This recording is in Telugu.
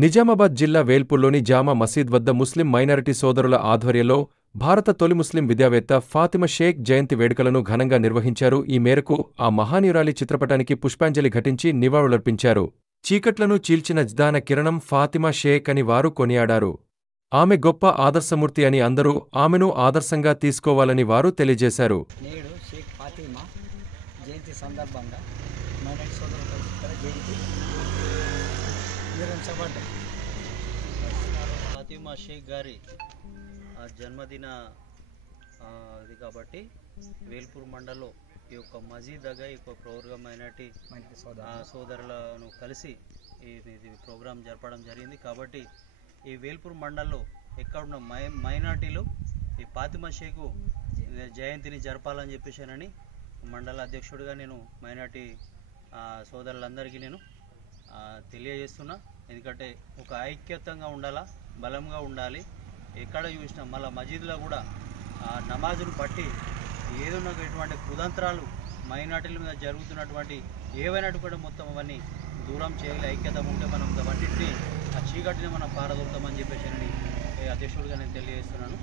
నిజామాబాద్ జిల్లా వేల్పూర్లోని జామా మసీద్ వద్ద ముస్లిం మైనారిటీ సోదరుల ఆధ్వర్యంలో భారత తొలి ముస్లిం విద్యావేత్త ఫాతిమా షేక్ జయంతి వేడుకలను ఘనంగా నిర్వహించారు. ఈ మేరకు ఆ మహానీయురాలి చిత్రపటానికి పుష్పాంజలి ఘటించి నివాళులర్పించారు. చీకట్లను చీల్చిన జ్ఞాన కిరణం ఫాతిమా షేక్ అని వారు కొనియాడారు. ఆమె గొప్ప ఆదర్శమూర్తి అని అందరూ ఆమెను ఆదర్శంగా తీసుకోవాలని వారు తెలియజేశారు. నేడు షేక్ ఫాతిమా జయంతి సందర్భంగా మైనారిటీ సోదరుల జయంతి నిర్వహించబడ్డాయి. ఫాతిమా షేక్ గారి జన్మదిన ఇది కాబట్టి వేల్పూర్ మండలంలో ఈ యొక్క మజీద్ దగ్గర ఈ యొక్క ప్రోగ్రామ్ మైనారిటీ సోదరులను కలిసి ఇది ప్రోగ్రాం జరపడం జరిగింది. కాబట్టి ఈ వేల్పూర్ మండలంలో ఎక్కడున్న మైనార్టీలు ఈ ఫాతిమా షేక్ జయంతిని జరపాలని చెప్పేసానని మండల అధ్యక్షుడిగా నేను మైనార్టీ సోదరులందరికీ నేను తెలియజేస్తున్నా. ఎందుకంటే ఒక ఐక్యతంగా ఉండాలా, బలంగా ఉండాలి. ఎక్కడ చూసినా మళ్ళీ మసీదులో కూడా నమాజును బట్టి ఏదున్నటువంటి కుతంత్రాలు మైనార్టీల మీద జరుగుతున్నటువంటి ఏవైనటువంటి మొత్తం అవన్నీ దూరం చేయాలి. ఐక్యత ఉంటే మనం వంటిని ఆ చీకటిని మనం పారదోలుతామని చెప్పేసి అధ్యక్షుడిగా నేను తెలియజేస్తున్నాను.